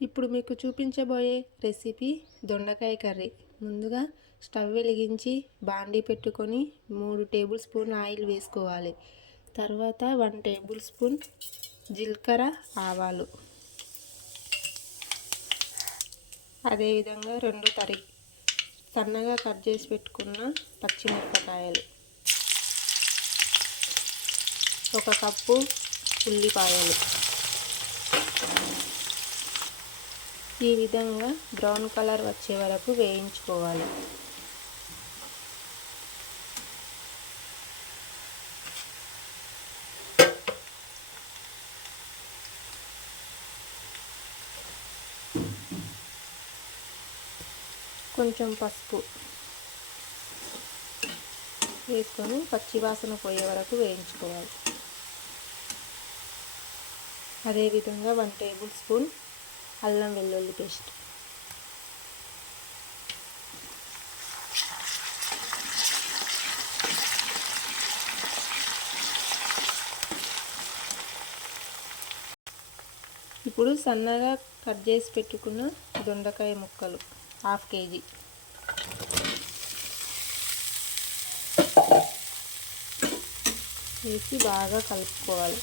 ఇప్పుడు మీకు చూపించబోయే రెసిపీ దొండకాయ కర్రీ. ముందుగా స్టవ్ వెలిగించి బాండీ పెట్టుకొని మూడు టేబుల్ స్పూన్ ఆయిల్ వేసుకోవాలి. తర్వాత వన్ టేబుల్ స్పూన్ జీలకర్ర ఆవాలు. అదేవిధంగా రెండు తరి సన్నగా కట్ చేసి పెట్టుకున్న పచ్చిమిరపకాయలు. ఒక కప్పు ఉల్లిపాయలు. ఈ విధంగా బ్రౌన్ కలర్ వచ్చే వరకు వేయించుకోవాలి. కొంచెం పసుపు వేసుకొని పచ్చివాసన పోయే వరకు వేయించుకోవాలి. అదేవిధంగా వన్ టేబుల్ స్పూన్ అల్లం వెల్లుల్లి పేస్ట్. ఇప్పుడు సన్నగా కట్ చేసి పెట్టుకున్న దొండకాయ ముక్కలు హాఫ్ కేజీ. వేసి బాగా కలుపుకోవాలి.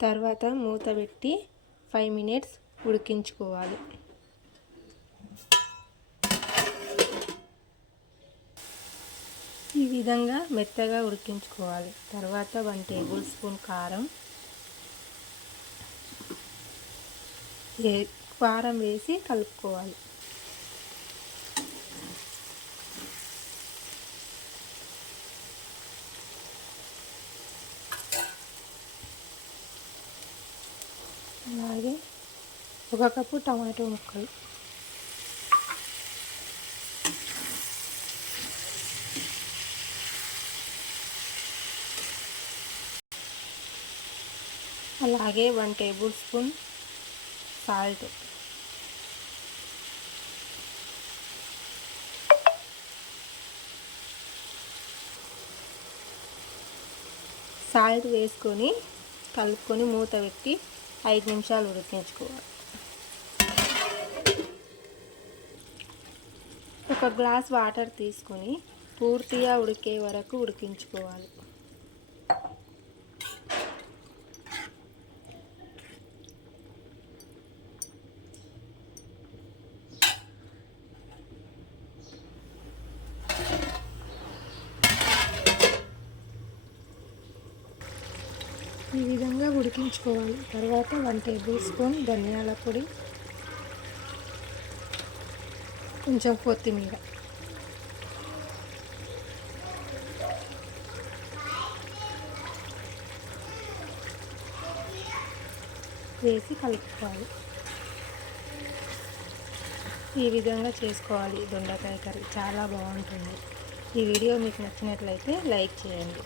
తర్వాత మూత పెట్టి ఫైవ్ మినిట్స్ ఉడికించుకోవాలి. ఈ విధంగా మెత్తగా ఉడికించుకోవాలి. తర్వాత వన్ టేబుల్ స్పూన్ కారం. కారం వేసి కలుపుకోవాలి. అలాగే ఒక కప్పు టమాటో ముక్కలు. అలాగే one tablespoon salt. Salt వేసుకొని కలుపుకొని మూత పెట్టి ఐదు నిమిషాలు ఉడికించుకోవాలి. ఒక గ్లాస్ వాటర్ తీసుకొని పూర్తిగా ఉడికే వరకు ఉడికించుకోవాలి. ఈ విధంగా ఉడికించుకోవాలి. తర్వాత వన్ టేబుల్ స్పూన్ ధనియాల పొడి కొంచెం కొత్తిమీర. వేసి కలుపుకోవాలి. ఈ విధంగా చేసుకోవాలి దొండకాయ కర్రీ. చాలా బాగుంటుంది. ఈ వీడియో మీకు నచ్చినట్లయితే లైక్ చేయండి.